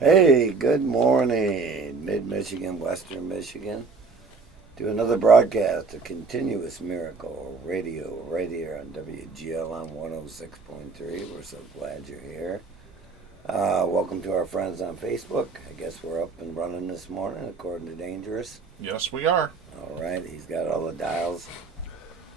Hey, good morning, Mid-Michigan, Western Michigan. Do another broadcast, a continuous miracle radio right here on WGL on 106.3. We're so glad you're here. Welcome to our friends on Facebook. I guess we're up and running this morning according to Dangerous. Yes, we are. All right, he's got all the dials.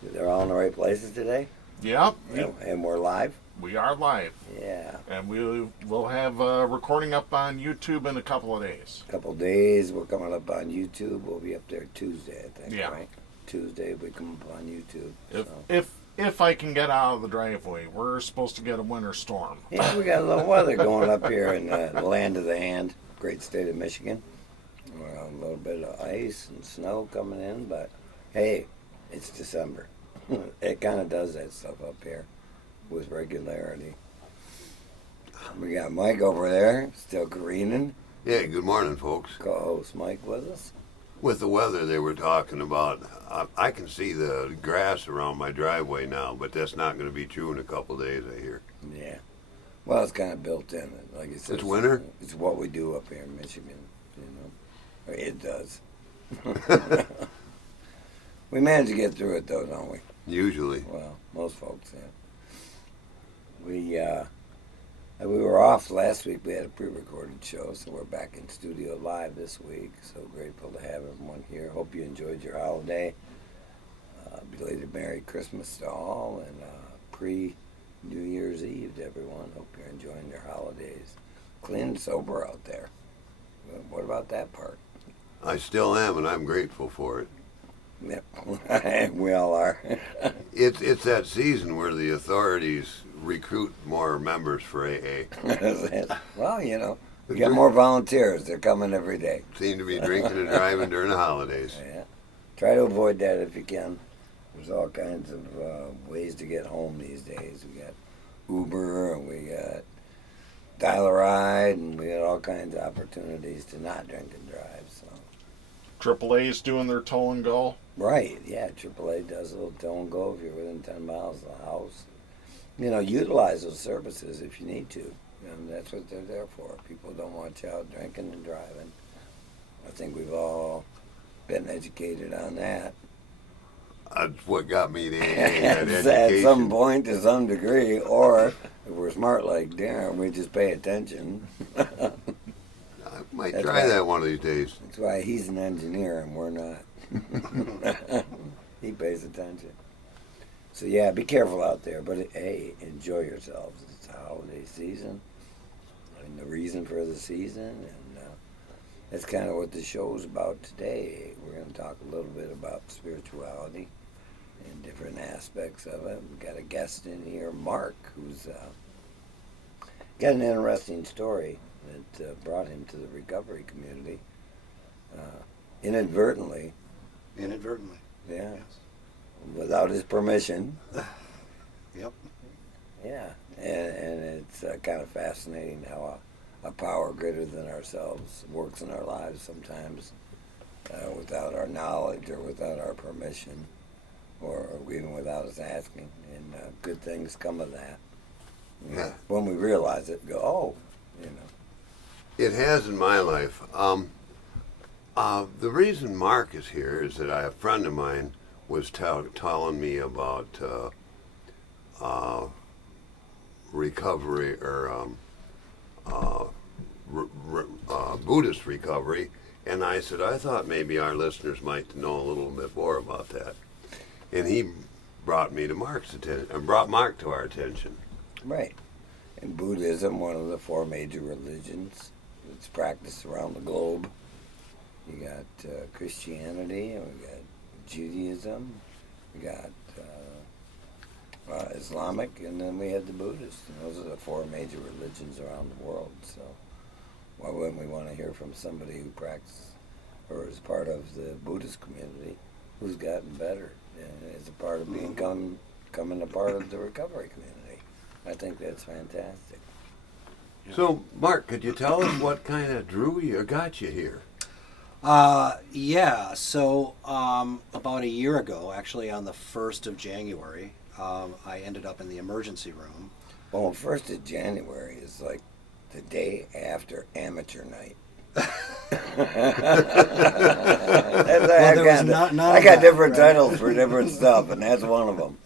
They're all in the right places today? Yep. And we're live? We are live. Yeah. And we'll have a recording up on YouTube in a couple of days. A couple of days. We're coming up on YouTube. We'll be up there Tuesday, I think, yeah. Right? Tuesday we come up on YouTube. If I can get out of the driveway, we're supposed to get a winter storm. Yeah, we got a little weather going up here in the land of the hand, great state of Michigan. A little bit of ice and snow coming in, but hey, it's December. It kind of does that stuff up here with regularity. We got Mike over there, still careening. Yeah, good morning, folks. Co-host Mike with us. With the weather they were talking about, I can see the grass around my driveway now, but that's not going to be true in a couple of days, I hear. Yeah. Well, it's kind of built in. Like I said, it's winter? It's what we do up here in Michigan, you know. It does. We manage to get through it, though, don't we? Usually. Well, most folks, yeah. We were off last week. We had a pre-recorded show, so we're back in studio live this week. So grateful to have everyone here. Hope you enjoyed your holiday. Belated Merry Christmas to all, and pre-New Year's Eve to everyone. Hope you're enjoying your holidays. Clean and sober out there. What about that part? I still am, and I'm grateful for it. Yeah, we all are. It's that season where the authorities recruit more members for AA. Well, you know, we got more volunteers. They're coming every day. Seem to be drinking and driving during the holidays. Yeah. Try to avoid that if you can. There's all kinds of ways to get home these days. We got Uber, and we got Dial-A-Ride, and we got all kinds of opportunities to not drink and drive. So. AAA's doing their tow and go. Right, yeah. AAA does a little tow and go if you're within 10 miles of the house. You know, utilize those services if you need to. You know, that's what they're there for. People don't want you out drinking and driving. I think we've all been educated on that. That's what got me to AA, that education. At some point, to some degree, or if we're smart like Darren, we just pay attention. I might try that one of these days. That's why he's an engineer and we're not. He pays attention. So yeah, be careful out there, but hey, enjoy yourselves. It's the holiday season, and the reason for the season, and that's kind of what the show's about today. We're going to talk a little bit about spirituality and different aspects of it. We've got a guest in here, Mark, who's got an interesting story that brought him to the recovery community inadvertently. Inadvertently. Yeah. Yes. Without his permission. Yep. Yeah, and it's kind of fascinating how a power greater than ourselves works in our lives sometimes without our knowledge or without our permission or even without us asking. And good things come of that. Yeah. When we realize it, go, oh, you know. It has in my life. The reason Mark is here is that a friend of mine was telling me about recovery or Buddhist recovery, and I said, I thought maybe our listeners might know a little bit more about that. And he brought me to Mark's attention, and brought Mark to our attention. Right. And Buddhism, one of the four major religions, it's practiced around the globe. You got Christianity, and we got Judaism, we got Islamic, and then we had the Buddhist. And those are the four major religions around the world. So why wouldn't we want to hear from somebody who practices or is part of the Buddhist community who's gotten better and is a part of becoming a part of the recovery community? I think that's fantastic. So, Mark, could you tell us what kind of drew you or got you here? Yeah, so about a year ago, actually on the 1st of January, I ended up in the emergency room. Well, 1st of January is like the day after amateur night. I got different titles for different stuff, and that's one of them.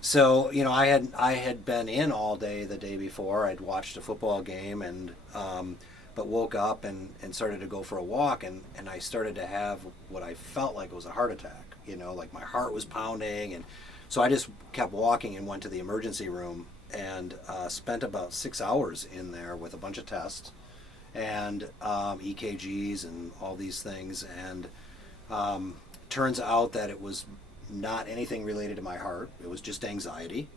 So, you know, I had been in all day the day before. I'd watched a football game and but woke up and started to go for a walk, and I started to have what I felt like was a heart attack. You know, like my heart was pounding, and so I just kept walking and went to the emergency room and spent about 6 hours in there with a bunch of tests and EKGs and all these things, and turns out that it was not anything related to my heart. It was just anxiety.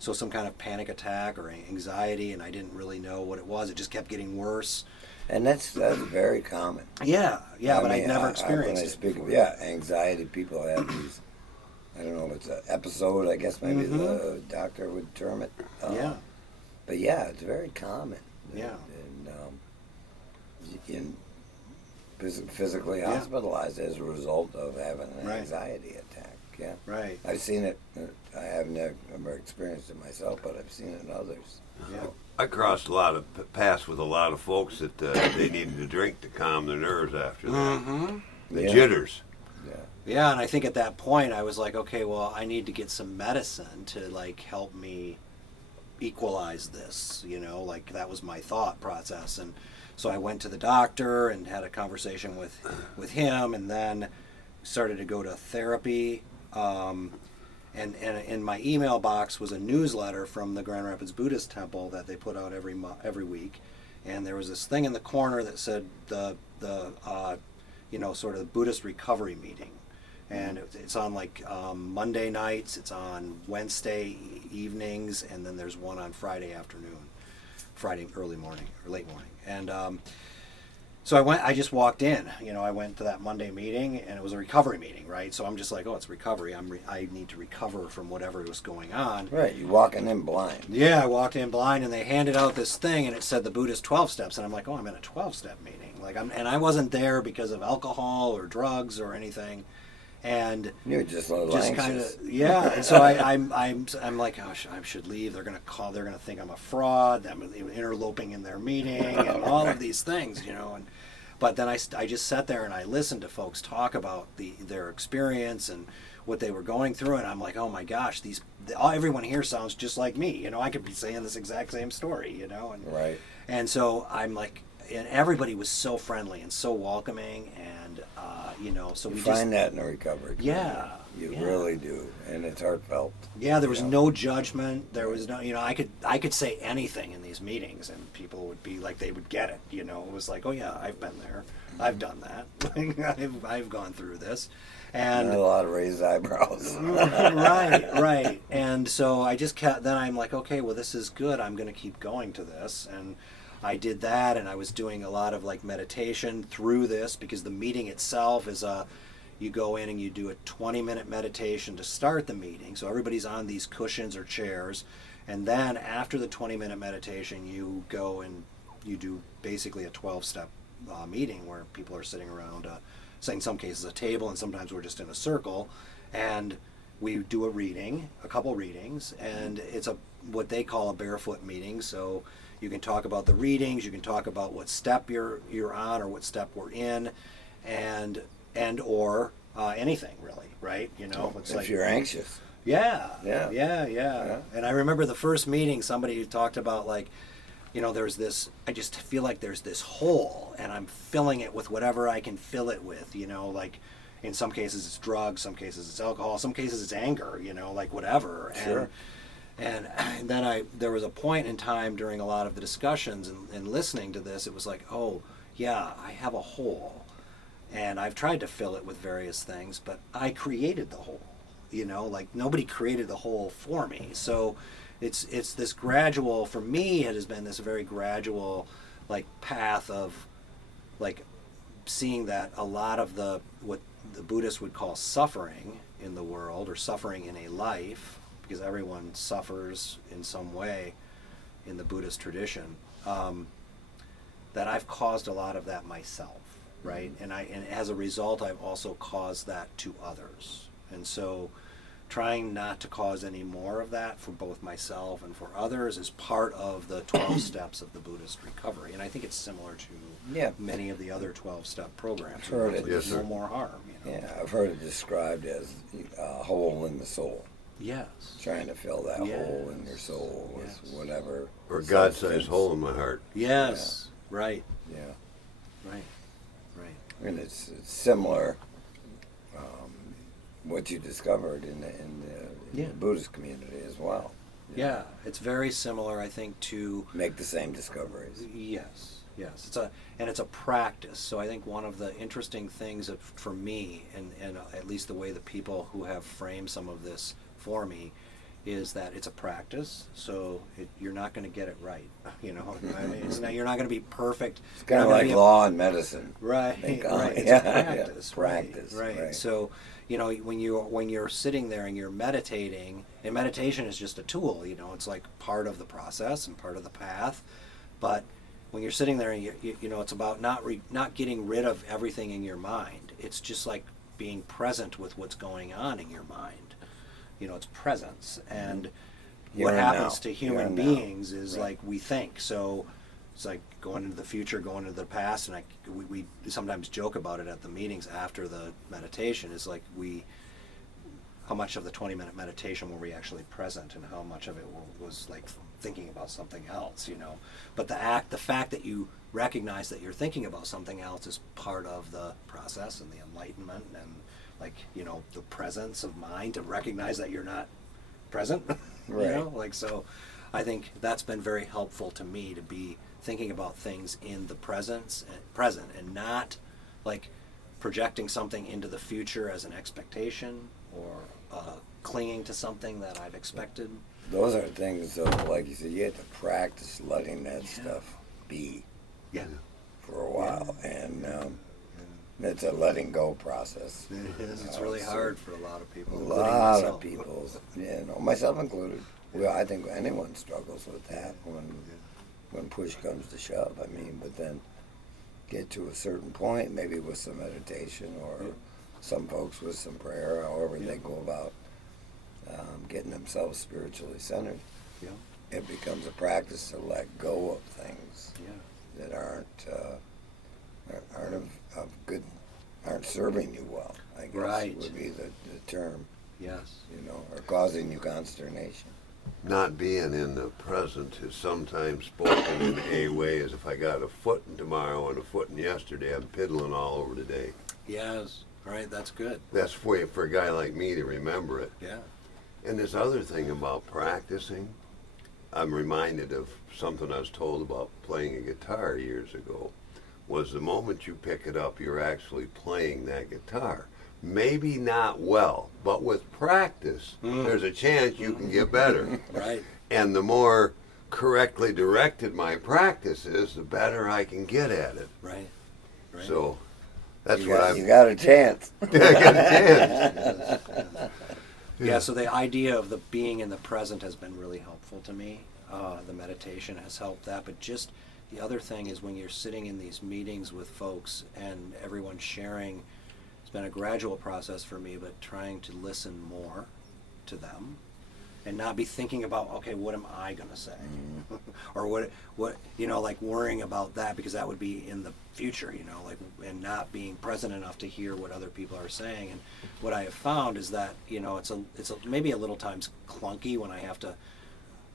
So some kind of panic attack or anxiety, and I didn't really know what it was. It just kept getting worse. And that's very common. Yeah, but I'd never experienced it. When I speak of anxiety, people have these, I don't know if it's an episode, I guess maybe the doctor would term it. But yeah, it's very common. Yeah. And physically hospitalized as a result of having an Right. anxiety attack. Yeah. Right. I've seen it. I haven't never experienced it myself, but I've seen it in others. Yeah. I crossed a lot of paths with a lot of folks that they needed to drink to calm their nerves after that. The jitters. Yeah. Yeah, and I think at that point I was like, okay, well, I need to get some medicine to like help me equalize this, you know, like that was my thought process. And so I went to the doctor and had a conversation with him, and then started to go to therapy. And in my email box was a newsletter from the Grand Rapids Buddhist Temple that they put out every week, and there was this thing in the corner that said the sort of Buddhist recovery meeting, and it's on like Monday nights, it's on Wednesday evenings, and then there's one on Friday afternoon, Friday early morning or late morning, and so I just walked in, you know, I went to that Monday meeting, and it was a recovery meeting, right? So I'm just like, oh, it's recovery. I need to recover from whatever was going on. Right, you're walking in blind. Yeah, I walked in blind, and they handed out this thing, and it said the Buddhist 12 steps, and I'm like, oh, I'm in a 12-step meeting. And I wasn't there because of alcohol or drugs or anything. And you're just a little anxious. Kind of, yeah. And so I'm like, oh, I should leave. They're gonna call. They're gonna think I'm a fraud. I'm interloping in their meeting and all of these things, you know. But then I just sat there and I listened to folks talk about their experience and what they were going through, and I'm like, oh my gosh, everyone here sounds just like me. You know, I could be saying this exact same story. You know, right. And so I'm like, and everybody was so friendly and so welcoming, and you know, so we find that in a recovery community. Yeah, you really do, and it's heartfelt. Yeah, there was no judgment. There was no, you know, I could say anything in these meetings, and people would be like, they would get it. You know, it was like, oh yeah, I've been there, I've done that, I've gone through this, and a lot of raised eyebrows. right. And so I just kept. Then I'm like, okay, well, this is good. I'm going to keep going to this, and I did that, and I was doing a lot of like meditation through this, because the meeting itself is you go in and you do a 20-minute meditation to start the meeting. So everybody's on these cushions or chairs, and then after the 20-minute meditation, you go and you do basically a 12-step meeting where people are sitting around, in some cases a table, and sometimes we're just in a circle, and we do a couple readings, and it's what they call a barefoot meeting. So you can talk about the readings, you can talk about what step you're on or what step we're in, and or anything really, right? You know, it's if you're anxious. Yeah. And I remember the first meeting, somebody talked about like, you know, I just feel like there's this hole, and I'm filling it with whatever I can fill it with, you know, like in some cases it's drugs, some cases it's alcohol, some cases it's anger, you know, like whatever. Sure. And then there was a point in time during a lot of the discussions and listening to this, it was like, oh, yeah, I have a hole. And I've tried to fill it with various things, but I created the hole. You know, like nobody created the hole for me. So it's this gradual, for me it has been this very gradual like path of like seeing that a lot of the what the Buddhists would call suffering in the world, or suffering in a life, because everyone suffers in some way in the Buddhist tradition, that I've caused a lot of that myself, right? And as a result, I've also caused that to others. And so trying not to cause any more of that for both myself and for others is part of the 12 steps of the Buddhist recovery. And I think it's similar to many of the other 12-step programs. Heard it. Yes, sir. No more harm, you know? Yeah, I've heard it described as a hole in the soul. Yes. Trying to fill that Yes. hole in your soul with Yes. whatever. Or God-sized substance. hole in my heart. Yes. Right. Yeah. Right. Right. And it's similar, what you discovered in the Buddhist community as well. Yeah, it's very similar, I think, to Make the same discoveries. yes, yes. It's a practice. So I think one of the interesting things for me, and at least the way the people who have framed some of this for me, is that it's a practice. So you're not going to get it right. You know, I mean, you're not going to be perfect. It's kind of like law and medicine. Right, They right. call it. It's Yeah, a practice, yeah. Practice, right. right. So, you know, when you're sitting there and you're meditating, and meditation is just a tool. You know, it's like part of the process and part of the path. But when you're sitting there and you know, it's about not getting rid of everything in your mind. It's just like being present with what's going on in your mind. You know, it's presence. And Here what and happens now. to Here human and now. beings is Right. like we think. So it's like going into the future, going into the past, and we sometimes joke about it at the meetings after the meditation. Is like how much of the 20-minute meditation were we actually present, and how much of it was like thinking about something else, you know? But the fact that you recognize that you're thinking about something else is part of the process and the enlightenment, and like, you know, the presence of mind to recognize that you're not present. Right. You know, like, so I think that's been very helpful to me, to be thinking about things in the present, and not like projecting something into the future as an expectation, or clinging to something that I've expected. Those are things, though, like you said, you have to practice letting that stuff be Yeah. for a while. And it's a letting go process. It is. It's So really hard for a lot of people. A including lot myself. of people, you know, myself included. Well, I think anyone struggles with that when push comes to shove. I mean, but then get to a certain point, maybe with some meditation, or some folks with some prayer, however they go about getting themselves spiritually centered. Yeah. It becomes a practice to let go of things Yeah. that aren't serving you well, I guess Right. would be the term, Yes. you know, or causing you consternation. Not being in the present is sometimes spoken in a way as if I got a foot in tomorrow and a foot in yesterday. I'm piddling all over today. Yes. All right. That's good. That's for a guy like me to remember it. Yeah. And this other thing about practicing, I'm reminded of something I was told about playing a guitar years ago, was the moment you pick it up, you're actually playing that guitar. Maybe not well, but with practice, there's a chance you can get better. Right. And the more correctly directed my practice is, the better I can get at it. Right. Right. So that's You what got, I'm. you got a chance. I got a chance. Yeah, so the idea of the being in the present has been really helpful to me. The meditation has helped that, but just the other thing is when you're sitting in these meetings with folks and everyone's sharing, it's been a gradual process for me, but trying to listen more to them and not be thinking about, okay, what am I going to say? Or what, you know, like worrying about that, because that would be in the future, you know, like, and not being present enough to hear what other people are saying. And what I have found is that, you know, it's maybe a little times clunky when I have to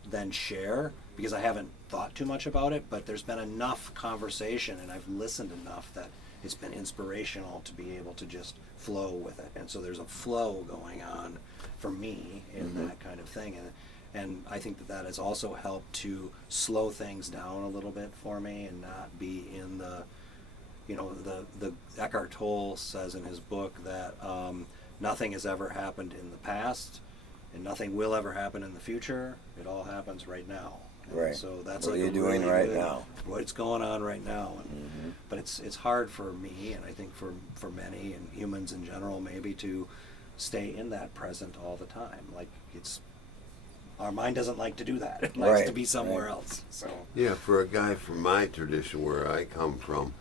then share, because I haven't thought too much about it, but there's been enough conversation and I've listened enough that it's been inspirational to be able to just flow with it. And so there's a flow going on for me in that kind of thing. And I think that has also helped to slow things down a little bit for me and not be in the you know, the Eckhart Tolle says in his book that nothing has ever happened in the past, and nothing will ever happen in the future. It all happens right now. And Right. so that's What like are you a doing really right good- now? What's going on right now? And, But it's hard for me, and I think for many and humans in general, maybe to stay in that present all the time. Like it's our mind doesn't like to do that. It likes to Right, be somewhere right. else. So Yeah, for a guy from my tradition where I come from,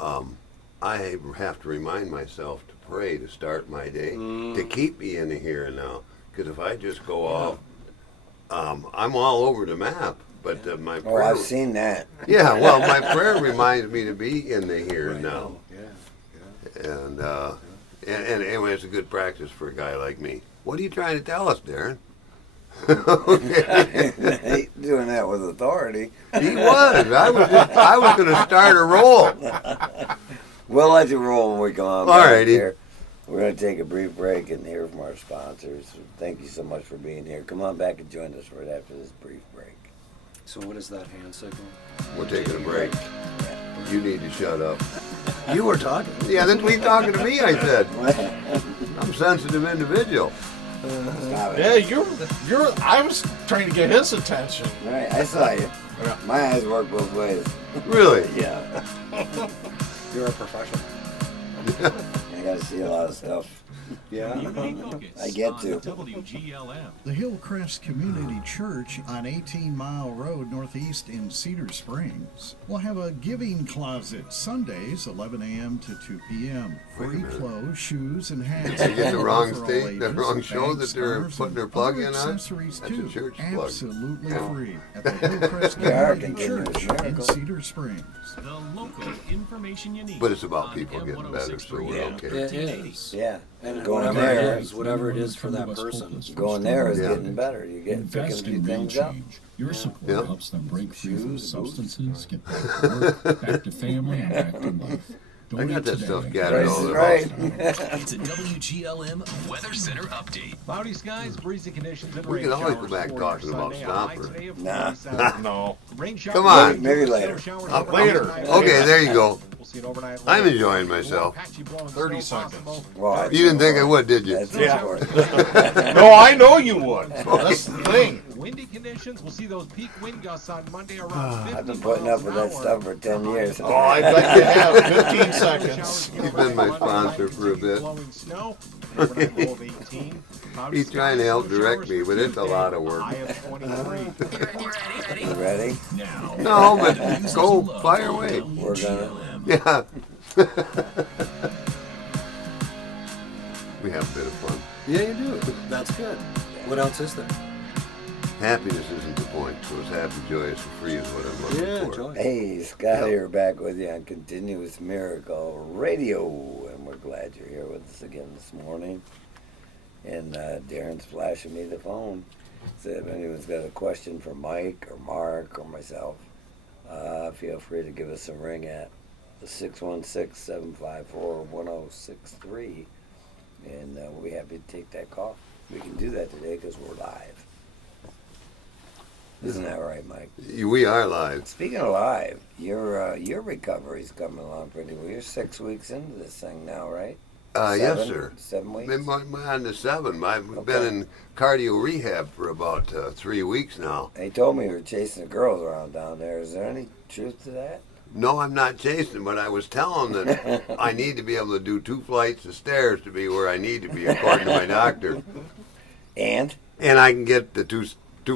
I have to remind myself to pray to start my day to keep me in the here and now. Because if I just go off, I'm all over the map. But my Oh, prayer, I've seen that. yeah, well, my prayer reminds me to be in the here and now. yeah. And anyway, it's a good practice for a guy like me. What are you trying to tell us, Darren? He's doing that with authority. He was. I was going to start a roll. We'll let you roll when we come on All back righty. here. We're going to take a brief break and hear from our sponsors. Thank you so much for being here. Come on back and join us right after this brief break. So what is that hand signal? We're taking a break. You need to shut up. You were talking. Yeah, then we talking to me, I said. I'm a sensitive individual. Stop it. Yeah, I was trying to get his attention. Right, I saw you. Yeah. My eyes work both ways. Really? Yeah. You're a professional. I got to see a lot of stuff. Yeah. I get to. WGLM. The Hillcrest Community Church on 18 Mile Road Northeast in Cedar Springs will have a giving closet Sundays 11 a.m. to 2 p.m. Wait a Free minute. clothes, shoes, and hats. Did you get the wrong for all state, the ages, wrong show bags, that they're scarves, putting their and plug other in on? accessories That's a too. church plug. Absolutely Yeah. free at the Hillcrest Yeah, Community continuous Church in miracle. Cedar Springs. The local information you need. But it's about on people getting better, so we're M1063 okay. It 1380. is. Yeah. And Going whatever there, it is, whatever it is for that person. going there is Yeah. getting better. You get picking a Invest few in real things up. change. Your support Yeah. helps them break free from Shoes, substances, get back to work, back to family, and back to life. I Donate got that today. stuff gathered Price all is the right. It's a WGLM Weather Center update. Cloudy skies, breezy conditions, and We rain can always showers go back for talking your about Sunday. A high Stomper. today of Nah. 47. No. Rain showers Come on. today, Maybe snow later. showers Up overnight. later. Okay, there you go. We'll see an overnight I'm low. enjoying myself. Patchy blowing 30 snow seconds. possible. Well, You didn't think I would, did you? That's Yeah. important. No, I know you would. That's the thing. Windy conditions. We'll see those peak wind gusts on Monday around 50 I've been putting up with that stuff for 10 years. Oh, I bet you have. 15 seconds. He's been my sponsor for a bit. Blowing snow. Overnight low of 18. Cloudy He's trying to help skies, direct snow me, but it's a showers lot of for work. Tuesday, a high of 23. You ready? Now, No, but go fire away. We're gonna. Yeah. We have a bit of fun. Yeah, you do. That's good. What else is there? Happiness isn't the point, so it's happy, joyous, and free is what I'm looking Yeah, for. joy. Hey, Scott here, back with you on Continuous Miracle Radio, and we're glad you're here with us again this morning. And Darren's flashing me the phone. So if anyone's got a question for Mike or Mark or myself, feel free to give us a ring at the 616-754-1063, and we'll be happy to take that call. We can do that today because we're live. Isn't that right, Mike? We are live. Speaking of live, your recovery's coming along pretty well. You're 6 weeks into this thing now, right? Yes, Seven? sir. 7 weeks? Been on the 7. I've Okay. been in cardio rehab for about 3 weeks now. They told me you were chasing the girls around down there. Is there any truth to that? No, I'm not chasing, but I was telling them that I need to be able to do 2 flights of stairs to be where I need to be, according to my doctor. And And I can get the two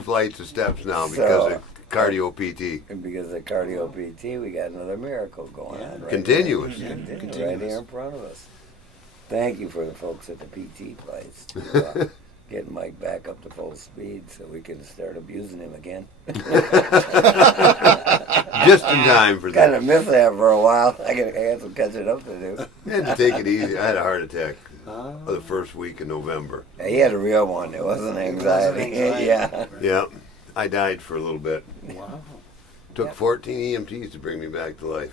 flights of steps now because of cardio PT. because of cardio PT, we got another miracle going on. Right Continuous. here. Continuous. Right Continuous. here in front of us. Thank you for the folks at the PT place to get Mike back up to full speed so we can start abusing him again. Just in time for Kind that. of missed that for a while. I had some catching up to do. I had to take it easy. I had a heart attack the first week in November. He had a real one. It wasn't anxiety. anxiety. Yeah. Yeah, I died for a little bit. Wow. Took 14 EMTs to bring me back to life.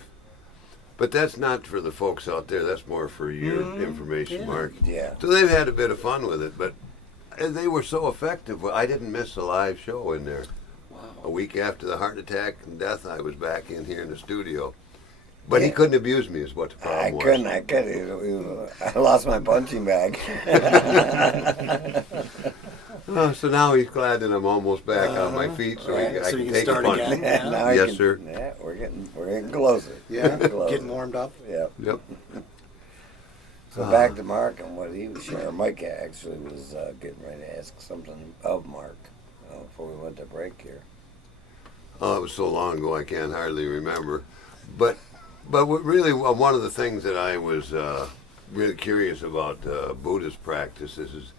But that's not for the folks out there. That's more for your information, Yeah. Mark. Yeah. So they've had a bit of fun with it, but they were so effective. I didn't miss a live show in there. A Wow. week after the heart attack and death, I was back in here in the studio. But he Yeah. couldn't abuse me, is what the problem was. I couldn't. I lost my punching bag. Oh, so now he's glad that I'm almost back on my feet, so right. I So can you can take start a punch. again. Yeah. Now I Yes, can- sir. Yeah, we're getting closer. Yeah, Getting closer. getting warmed up. Yeah. Yep. So back to Mark and what he was sharing. Mike actually was getting ready to ask something of Mark before we went to break here. Oh, it was so long ago I can't hardly remember. But what really, one of the things that I was really curious about Buddhist practices is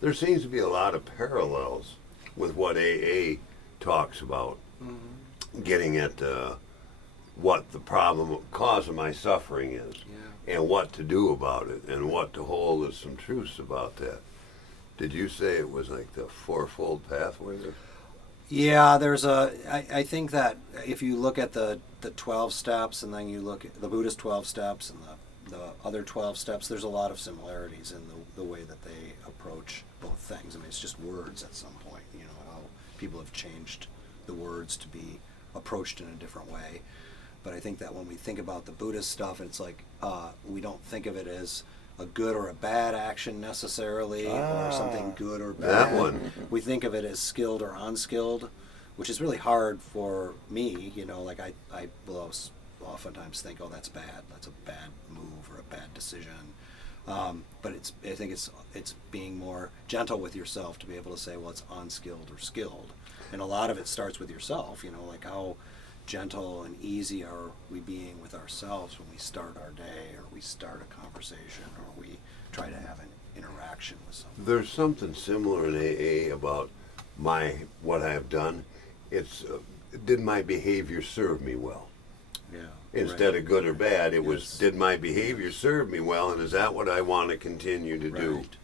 there seems to be a lot of parallels with what AA talks about, getting at what the cause of my suffering is, and what to do about it, and what to hold as some truths about that. Did you say it was like the fourfold pathway? Yeah, I think that if you look at the 12 steps and then you look at the Buddhist 12 steps and the other 12 steps, there's a lot of similarities in the way that they approach both things. I mean, it's just words at some point, you know, how people have changed the words to be approached in a different way. But I think that when we think about the Buddhist stuff, it's like we don't think of it as a good or a bad action necessarily, or something good or bad. That one. We think of it as skilled or unskilled, which is really hard for me. You know, like I will oftentimes think, oh, that's bad. That's a bad move or a bad decision. But I think it's being more gentle with yourself to be able to say, well, it's unskilled or skilled. And a lot of it starts with yourself. You know, like how gentle and easy are we being with ourselves when we start our day, or we start a conversation, or we try to have an interaction with someone. There's something similar in AA about what I've done. It's did my behavior serve me well? Yeah. Instead of good or bad, it was Yes. did my behavior serve me well, and is that what I want to continue to do? Right.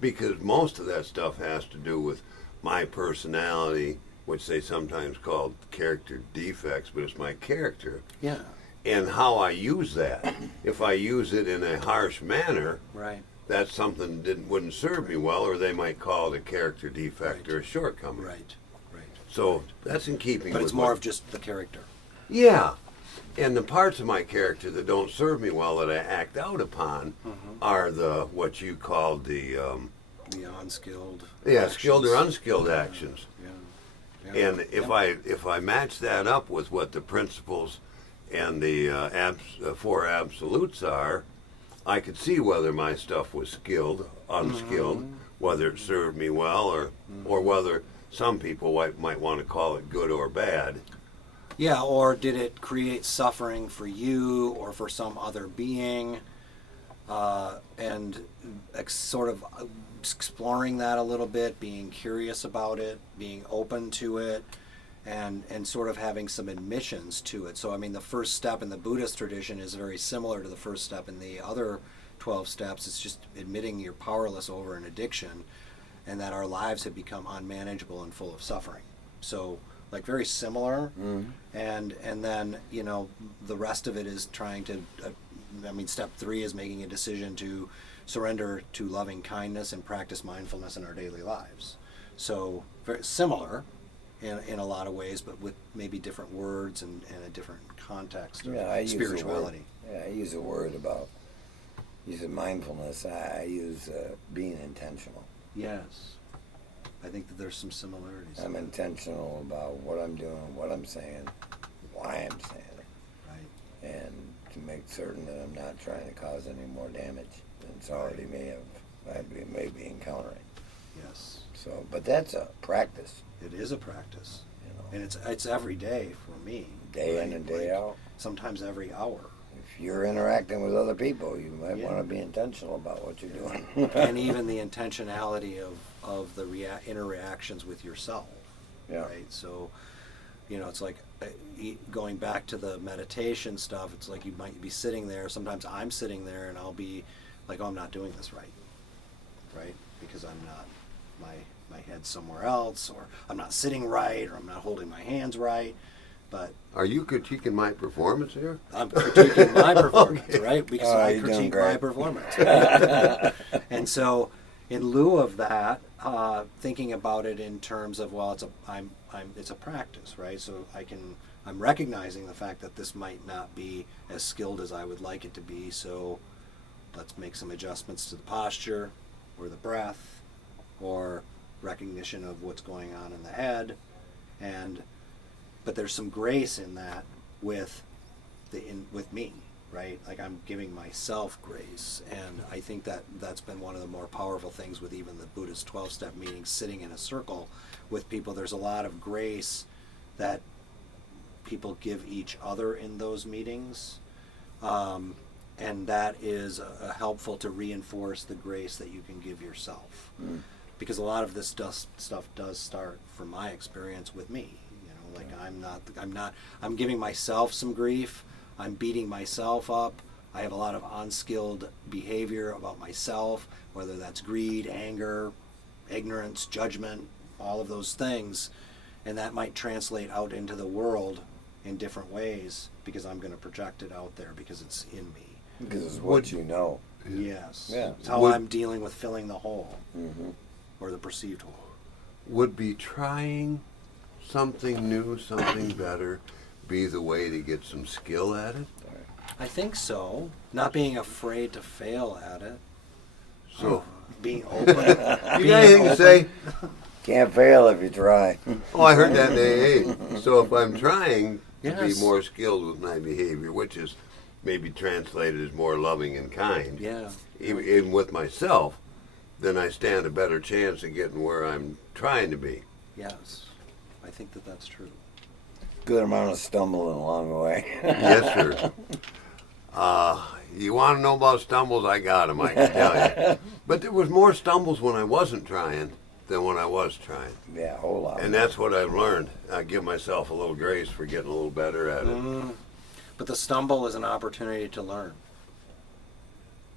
Because most of that stuff has to do with my personality, which they sometimes call character defects, but it's my character Yeah. and how I use that. If I use it in a harsh manner, Right. that's something that wouldn't serve me well, or they might call it a character defect or a shortcoming. Right. Right. So that's in keeping But with it's more what- of just the character. Yeah. And the parts of my character that don't serve me well that I act out upon are what you called the The unskilled. skilled or actions. unskilled actions. Yeah. Yeah. And if I match that up with what the principles and the four absolutes are, I could see whether my stuff was skilled, unskilled, whether it served me well, or whether some people might want to call it good or bad. Yeah, or did it create suffering for you or for some other being? And sort of exploring that a little bit, being curious about it, being open to it, and sort of having some admissions to it. So, I mean, the first step in the Buddhist tradition is very similar to the first step in the other 12 steps. It's just admitting you're powerless over an addiction and that our lives have become unmanageable and full of suffering. So, like, very similar. And then, you know, the rest of it is trying to, step 3 is making a decision to surrender to loving kindness and practice mindfulness in our daily lives. So very similar in a lot of ways, but with maybe different words and a different context of I spirituality. I use a word about using mindfulness. I use being intentional. Yes. I think that there's some similarities. I'm intentional about what I'm doing, what I'm saying, why I'm saying it, Right. and to make certain that I'm not trying to cause any more damage than it's already may be encountering. Yes. So, but that's a practice, It is a practice. you know, And it's every day for me. day in right? and day Like, out. Sometimes every hour. If you're interacting with other people, you might Yeah. want to be intentional about what you're doing. And even the intentionality of the interactions with yourself. Yeah. Right. So, you know, it's like going back to the meditation stuff. It's like you might be sitting there. Sometimes I'm sitting there and I'll be like, oh, I'm not doing this right. Right. Because I'm not, my head's somewhere else, or I'm not sitting right, or I'm not holding my hands right. But Are you critiquing my performance here? I'm critiquing my performance, right? Because Oh, I you're doing critique my great. performance. And so, in lieu of that, thinking about it in terms of, well, it's a practice, right? So I can I'm recognizing the fact that this might not be as skilled as I would like it to be, so let's make some adjustments to the posture or the breath or recognition of what's going on in the head. But there's some grace in that with me, right? Like I'm giving myself grace, and I think that that's been one of the more powerful things with even the Buddhist 12-step meetings, sitting in a circle with people. There's a lot of grace that people give each other in those meetings, and that is helpful to reinforce the grace that you can give yourself. Because a lot of this stuff does start, from my experience, with me. Like I'm giving myself some grief. I'm beating myself up. I have a lot of unskilled behavior about myself, whether that's greed, anger, ignorance, judgment, all of those things. And that might translate out into the world in different ways because I'm going to project it out there because it's in me. Because it's what you know. Yes. Yeah. It's how I'm dealing with filling the hole, or the perceived hole. Would be trying something new, something better, be the way to get some skill at it? I think so. Not being afraid to fail at it. So, Being open. you got anything to say? Can't fail if you try. Oh, I heard that in AA. So if I'm trying to Yes. be more skilled with my behavior, which is maybe translated as more loving and kind, Yeah. even with myself, then I stand a better chance of getting where I'm trying to be. Yes. I think that that's true. Good amount of stumbling along the way. Yes, sir. You want to know about stumbles? I got them, I can tell you. But there was more stumbles when I wasn't trying than when I was trying. Yeah, a whole lot. And that's what I've learned. I give myself a little grace for getting a little better at it. But the stumble is an opportunity to learn.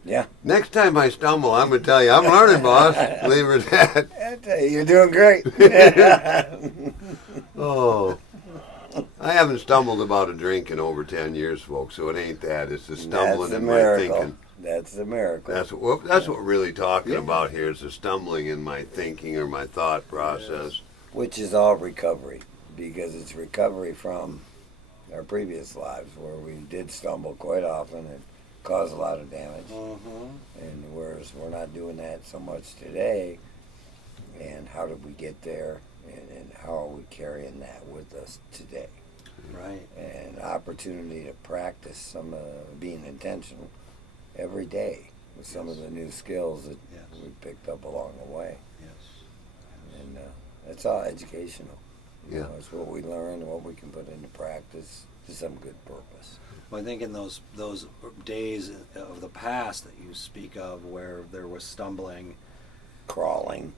Yeah. Next time I stumble, I'm going to tell you, I'm learning, boss. Leave it at that. I tell you, you're doing great. Oh. I haven't stumbled about a drink in over 10 years, folks, so it ain't that. It's the stumbling That's the in my miracle. thinking. That's the miracle. That's what we're really talking about here, is the stumbling in my thinking or my thought process. Which is all recovery, because it's recovery from our previous lives where we did stumble quite often and caused a lot of damage. And whereas we're not doing that so much today, and how did we get there, and how are we carrying that with us today? Right. And opportunity to practice some being intentional every day with some of the new skills that we picked up along the way. Yes. And it's all educational. You Yeah. know, it's what we learn and what we can put into practice to some good purpose. Well, I think in those days of the past that you speak of where there was stumbling, Crawling.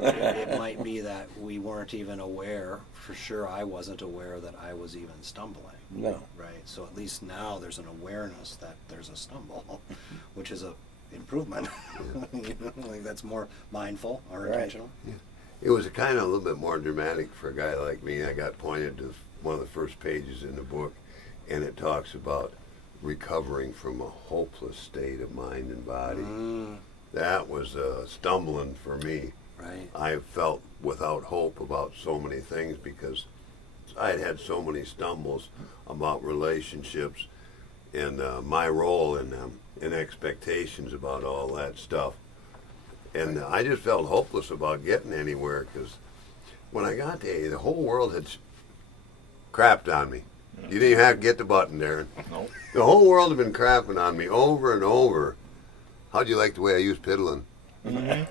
it might be that we weren't even aware. For sure, I wasn't aware that I was even stumbling. No. Right. So at least now there's an awareness that there's a stumble, which is a improvement. You know, like that's more mindful or Right. intentional. It was kind of a little bit more dramatic for a guy like me. I got pointed to one of the first pages in the book, and it talks about recovering from a hopeless state of mind and body. That was stumbling for me. Right. I felt without hope about so many things because I had had so many stumbles about relationships and my role in them and expectations about all that stuff. And I just felt hopeless about getting anywhere because when I got to AA, the whole world had crapped on me. You didn't even have to get the button, Darren. Nope. The whole world had been crapping on me over and over. How'd you like the way I used piddling? Okay,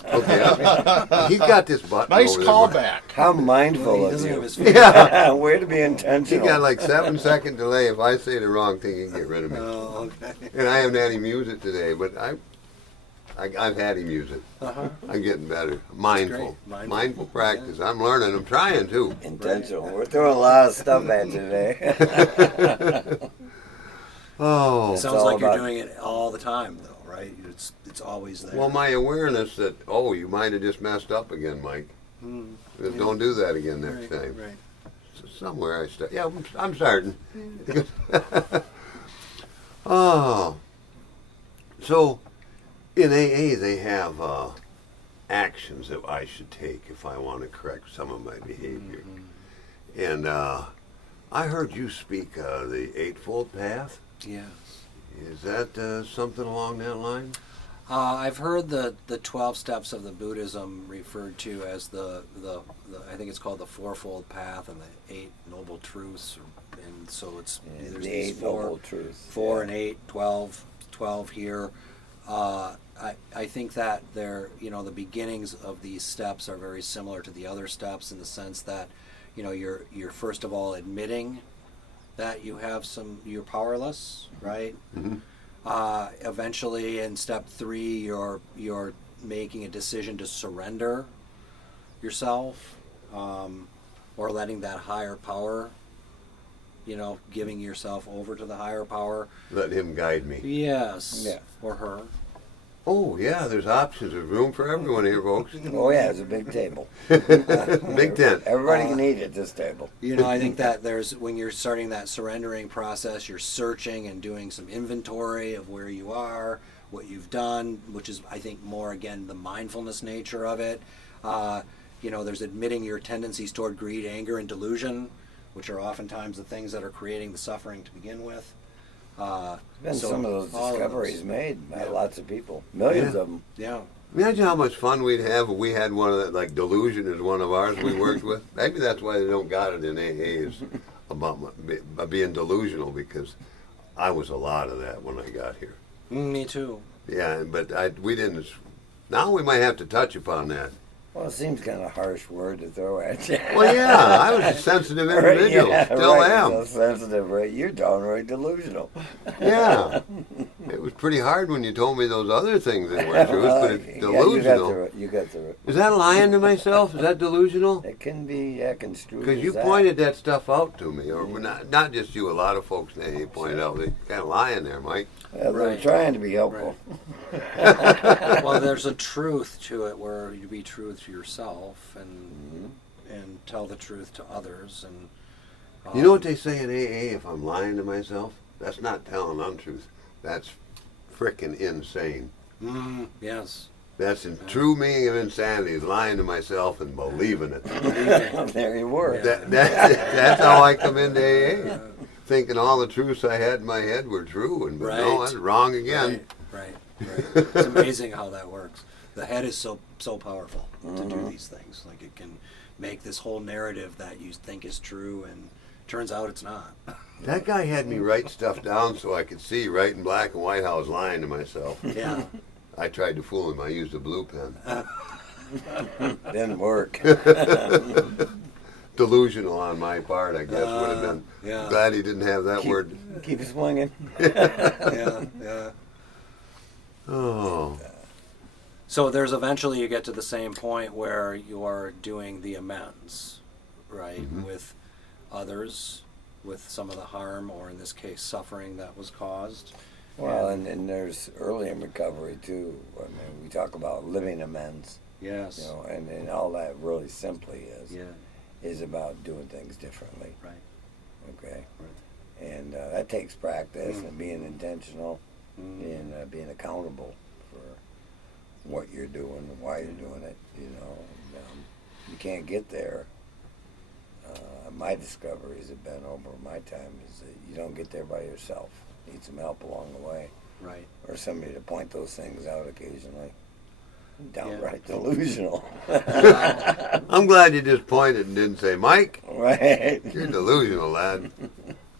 he's got this button Nice over there. callback. How mindful He of doesn't have you. his feet. Yeah. Way to be He intentional. got like 7-second delay. If I say the wrong thing, he can get rid of me. Oh, okay. And I haven't had him use it today, but I've had him use it. I'm getting better. Mindful. great. Mindful practice. I'm learning. I'm trying to. Intentional. We're throwing a lot of stuff at you today. Oh. It sounds all like you're about- doing it all the time, though, right? It's always there. Well, my awareness that, you might have just messed up again, Mike. Just don't do that again next time. Right. So somewhere I start. Yeah, I'm starting. Oh. So, in AA, they have actions that I should take if I want to correct some of my behavior. And I heard you speak the Eightfold Path. Yeah. Is that something along that line? I've heard the 12 steps of the Buddhism referred to as the I think it's called the Fourfold Path and the Eight Noble Truths, and so it's there's the these Eight Noble Truths. 4 and 8, 12 here. I think that they're, the beginnings of these steps are very similar to the other steps in the sense that, you're first of all admitting that you're powerless, right? Mm-hmm. Eventually, in step 3, you're making a decision to surrender yourself, or letting that higher power, giving yourself over to the higher power. Let him guide me. Yes. Yeah. Or her. Oh, yeah, there's options. There's room for everyone here, folks. Oh yeah, it's a big table. Big tent. Everybody can eat at this table. I think that when you're starting that surrendering process, you're searching and doing some inventory of where you are, what you've done, which is, I think, more, again, the mindfulness nature of it. There's admitting your tendencies toward greed, anger, and delusion, which are oftentimes the things that are creating the suffering to begin with. Been some of those all discoveries those. made by Yeah. lots of people. Millions Yeah. of them. Yeah. Imagine how much fun we'd have if we had one of that, like delusion is one of ours we worked with. Maybe that's why they don't got it in AA is about being delusional, because I was a lot of that when I got here. Me too. Yeah, but we didn't. Now we might have to touch upon that. Well, it seems kind of a harsh word to throw at you. Well, yeah, I was a sensitive individual. Still right, am. So sensitive, right? You're downright delusional. Yeah. It was pretty hard when you told me those other things that were truth, but it's delusional. You got through it. Is that lying to myself? Is that delusional? It can be construed. Because as you that. pointed that stuff out to me, or not just you, a lot of folks they pointed out. They kind of lying there, Mike. They're Right. trying to be helpful. Well, there's a truth to it where you be true to yourself and tell the truth to others. And You know what they say in AA? If I'm lying to myself, that's not telling untruth. That's frickin' insane. Yes. That's in true meaning of insanity, is lying to myself and believing it. There you were. That's how I come into AA, thinking all the truths I had in my head were true, and but no, Right. that's wrong again. Right. It's amazing how that works. The head is so powerful to do these things. Like, it can make this whole narrative that you think is true, and turns out it's not. That guy had me write stuff down so I could see right in black and white how I was lying to myself. Yeah. I tried to fool him. I used a blue pen. Didn't work. Delusional on my part, I guess, would have been. Yeah. Glad he didn't have that word. Keep swinging. Yeah. Oh. So there's eventually you get to the same point where you are doing the amends, right, with others, with some of the harm, or in this case, suffering that was caused. Well, and there's early in recovery too. I mean, we talk about living amends, Yes. and all that really simply Yeah. is about doing things differently. Right. Okay. And that takes practice and being intentional and being accountable for what you're doing and why you're doing it. And, you can't get there. My discoveries have been over my time is that you don't get there by yourself. You need some help along the way, Right. or somebody to point those things out occasionally. Downright delusional. I'm glad you just pointed and didn't say, Mike, Right. you're delusional, lad.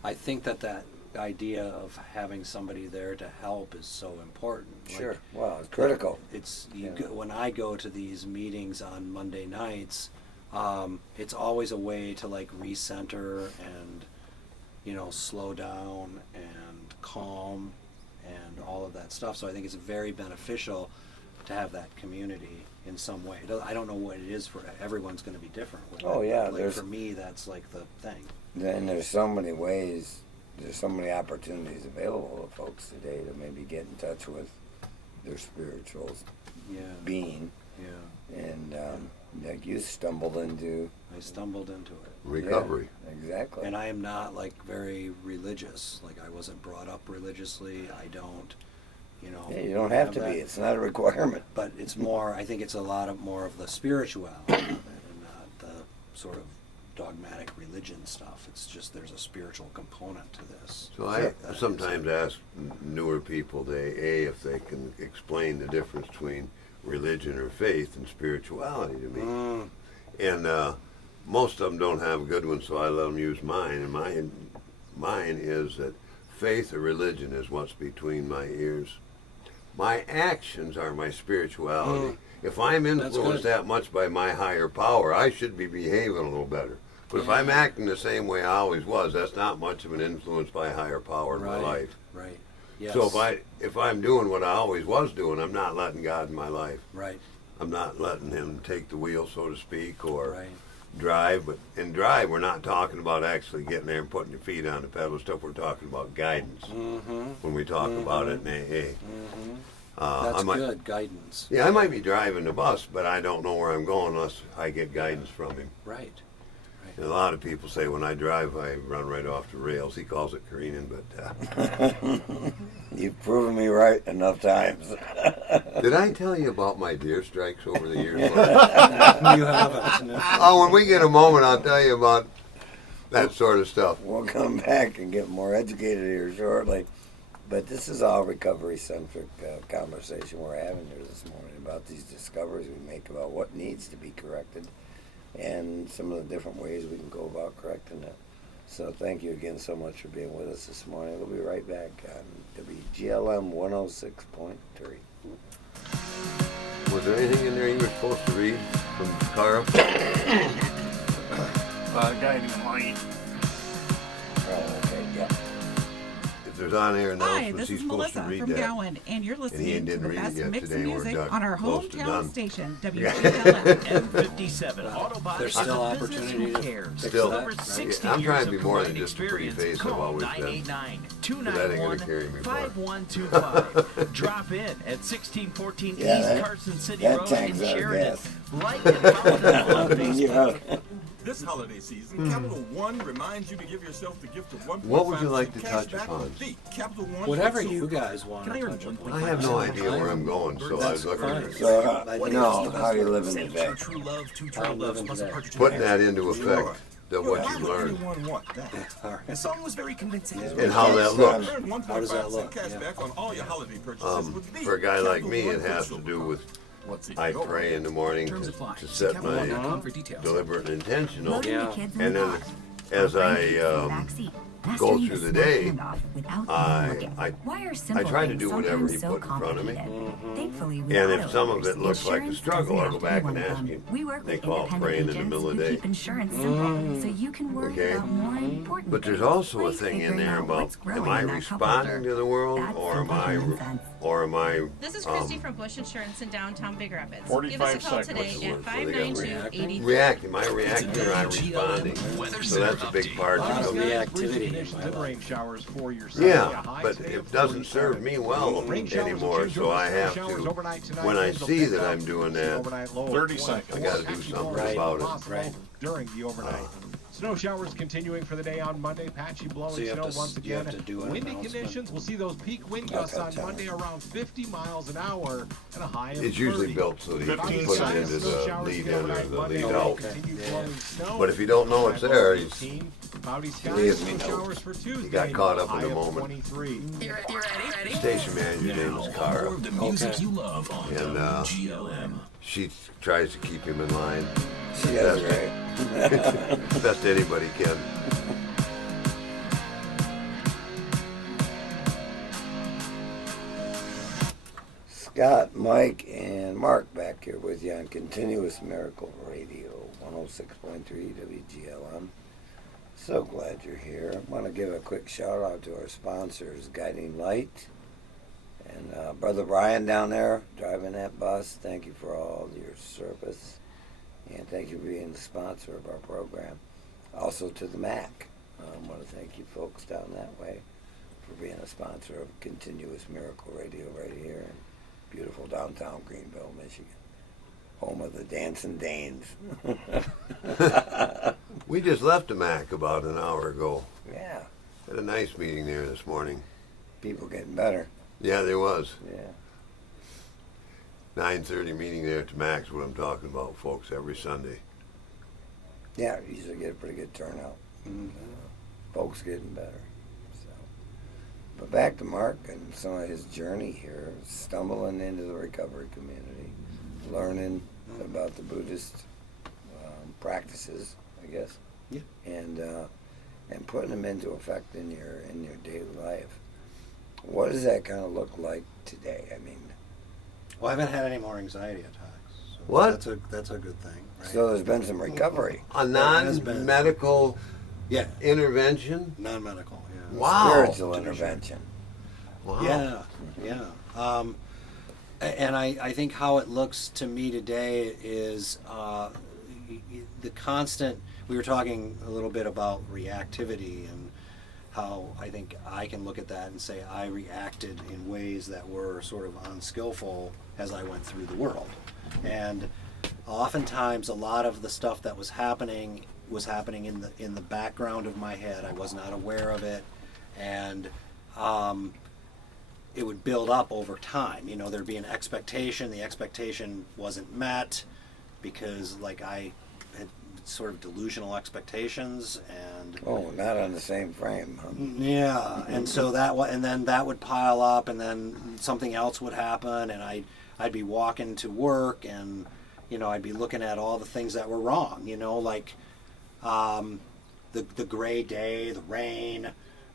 I think that idea of having somebody there to help is so important. Sure. Well, it's critical. It's Yeah. when I go to these meetings on Monday nights, it's always a way to like recenter and slow down and calm and all of that stuff. So I think it's very beneficial to have that community in some way. I don't know what it is for everyone's going to be different. With Oh, it, yeah, but, like, there's- for me that's like the thing. Then there's so many ways, there's so many opportunities available to folks today to maybe get in touch with their spiritual Yeah. being. Yeah. And like you stumbled into I stumbled into it. Recovery. Yeah, exactly. And I am not like very religious. Like, I wasn't brought up religiously. I don't, Yeah, you don't have to that. be. It's not a requirement. But it's more, I think it's a lot of more of the spirituality and not the sort of dogmatic religion stuff. It's just there's a spiritual component to this. So I sometimes ask newer people if they can explain the difference between religion or faith and spirituality to me. And most of them don't have a good one, so I let them use mine. And mine is that faith or religion is what's between my ears. My actions are my spirituality. If I'm influenced that much by my higher power, I should be behaving a little better. But if I'm acting the same way I always was, that's not much of an influence by higher power in my life. Right. Yes. So if I'm doing what I always was doing, I'm not letting God in my life. Right. I'm not letting Him take the wheel, so to speak, or Right. drive. But in drive, we're not talking about actually getting there and putting your feet on the pedal stuff. We're talking about guidance when we talk about it in AA. That's good guidance. Yeah, I might be driving the bus, but I don't know where I'm going unless I get guidance from Him. Right. And a lot of people say when I drive, I run right off the rails. He calls it careening, but You've proven me right enough times. did I tell you about my deer strikes over the years? You haven't. No. Oh, when we get a moment, I'll tell you about that sort of stuff. We'll come back and get more educated here shortly. But this is all recovery-centric conversation we're having here this morning about these discoveries we make about what needs to be corrected and some of the different ways we can go about correcting it. So thank you again so much for being with us this morning. We'll be right back on WGLM 106.3. Was there anything in there you were supposed to read from Cara? Guiding light. Oh, okay, yeah. If there's on air Hi, announcements, this he's is supposed Melissa to read from that. Gowan, and you're he listening to didn't the read it best yet mix of today. We're music done- on our close to hometown done. station, WGLM. M57 Autobody There's is still a business opportunity who to cares. fix Still, Over that. 60 I'm trying to years be more of than just a pretty experience. face I've Call always been. 989-291-5125. Drop in at 1614 Yeah, East Carson City that Road tank's in out of Sheridan. gas. Like and follow them on Facebook. Yeah. This holiday season, Capital One reminds you to give yourself the gift of 1.5% What would you like to cash touch back upon? on the Capital One Whatever Super you Bowl. guys want to touch upon. I have no idea where I'm going, so I was looking fine. at So, I think no, it's the how are you best living today? True love, two I'm living today. putting that into effect, that what Why you've would learned, anyone want that? All right. The song was very convincing. and how that looks. Earn 1.5% How does that look? cash Yeah. back on all your holiday purchases with the For a guy like Capital me, One it has to Super do Bowl. with What's it I going? pray in the morning Terms to apply. set my For details. deliberate and intentional, Yeah. and then as I go through the day, I try to do whatever he put in front of me. And if some of it looks like a struggle, I'll go back and ask him. They call it praying in the middle of the day. Okay? But there's also a thing in there about, am I responding to the world, or am I This is Christy from Bush Insurance in downtown Big Rapids. Give 45 us a call seconds. today at So they got 592-80. reacting? Am I reacting or am I responding? So that's a big part Of of the it. activity. Conditions and rain showers for your Sunday. Yeah, A high but today it of doesn't 47. serve me well Rain showers will anymore, change so over I snow have showers to, overnight tonight. when I Winds will see pick that up. I'm doing that, Overnight low of 30 20. seconds. I gotta do Actually, something blowing about it. possible Right. During the overnight. Snow showers continuing for the day on Monday. Patchy blowing So you have snow to- once you have again. to do an Windy announcement. conditions. We'll see those peak wind gusts on Monday around 50 miles an hour and a high of it's usually 30. built so that you 15 can put it seconds. into Snow the showers lead again in or overnight the Monday. lead out. Continue Yeah. blowing snow. But if you don't know it's High there, of he's, 18. Cloudy skies, Leave snow me showers for Tuesday. got caught up in high the of moment. 23. the station manager's name is More Cara, of the music you love on and GLM. she tries to keep him in line. She has right. Best anybody can. Scott, Mike, and Mark back here with you on Continuous Miracle Radio, 106.3 WGLM. So glad you're here. I want to give a quick shout out to our sponsors, Guiding Light, and Brother Brian down there driving that bus. Thank you for all your service, and thank you for being the sponsor of our program. Also to the MAC. I want to thank you folks down that way for being a sponsor of Continuous Miracle Radio right here in beautiful downtown Greenville, Michigan, home of the Dancing Danes. We just left the MAC about an hour ago. Yeah, Had a nice meeting there this morning. people getting better. Yeah, there was. Yeah. 9:30 meeting there at the MAC's what I'm talking about, folks, every Sunday. Yeah, you usually get a pretty good turnout. Folks getting better. So, but back to Mark and some of his journey here, stumbling into the recovery community, learning about the Buddhist practices, I guess, and putting them into effect in your daily life. What does that kind of look like today? I mean, well, I haven't had any more anxiety attacks. So What? That's a good thing. Right? So there's been some recovery. A non-medical intervention? Non-medical, yeah. Wow. Spiritual intervention. Wow. Yeah. And I think how it looks to me today is the constant. We were talking a little bit about reactivity and how I think I can look at that and say I reacted in ways that were sort of unskillful as I went through the world. And oftentimes a lot of the stuff that was happening in the background of my head. I was not aware of it, and it would build up over time. You know, there'd be an expectation. The expectation wasn't met because, like, I had sort of delusional expectations, and not on the same frame, huh? yeah, and so then that would pile up, and then something else would happen, and I'd be walking to work, and I'd be looking at all the things that were wrong. Like the gray day, the rain,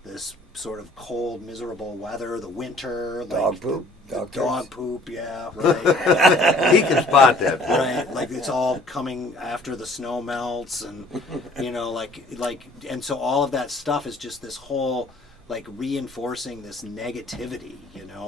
this sort of cold, miserable weather, the winter, dog poop, dog poop, yeah, right. He can spot that. Right, like it's all coming after the snow melts, and and so all of that stuff is just this whole reinforcing this negativity,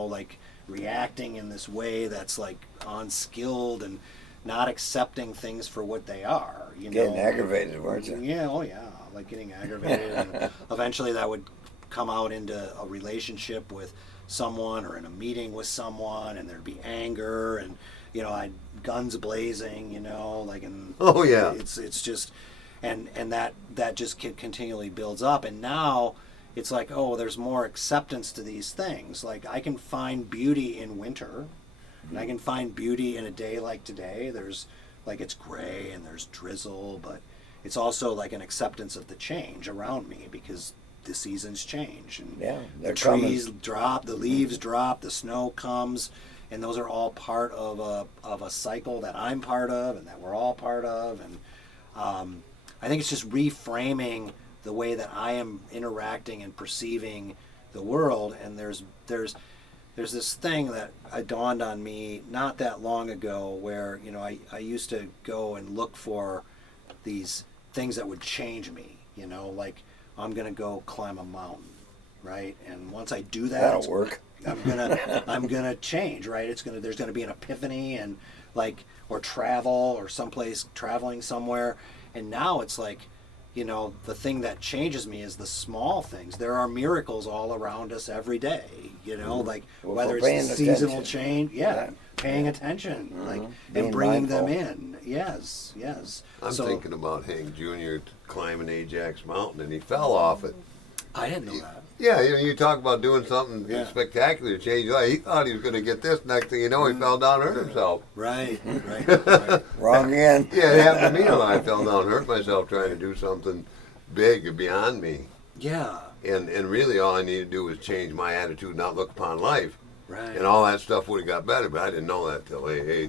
like reacting in this way that's unskilled and not accepting things for what they are. Getting aggravated, weren't you? Yeah, getting aggravated, and eventually that would come out into a relationship with someone or in a meeting with someone, and there'd be anger, and I'd guns blazing, and oh yeah, it's just and that just continually builds up, and now it's there's more acceptance to these things. I can find beauty in winter, and I can find beauty in a day like today. There's it's gray and there's drizzle, but it's also an acceptance of the change around me, because the seasons change, and the trees drop, the leaves drop, the snow comes, and those are all part of a cycle that I'm part of and that we're all part of. And I think it's just reframing the way that I am interacting and perceiving the world. And there's this thing that dawned on me not that long ago, where I used to go and look for these things that would change me, I'm gonna go climb a mountain, right? And once I do that, that'll work. I'm gonna change, right? There's gonna be an epiphany, and or travel, or someplace, traveling somewhere. And now it's the thing that changes me is the small things. There are miracles all around us every day, whether it's seasonal change, paying attention, and bringing them in. Yes. I'm thinking about Hank Jr. climbing Ajax Mountain, and he fell off it. I didn't know that. Yeah, you talk about doing something spectacular to change your life. He thought he was going to get this. Next thing you know, he fell down and hurt himself. Right. Wrong again. Yeah, it happened to me a lot. I fell down and hurt myself trying to do something big and beyond me. Yeah. And really all I needed to do was change my attitude, not look upon life. Right. And all that stuff would have got better, but I didn't know that till AA.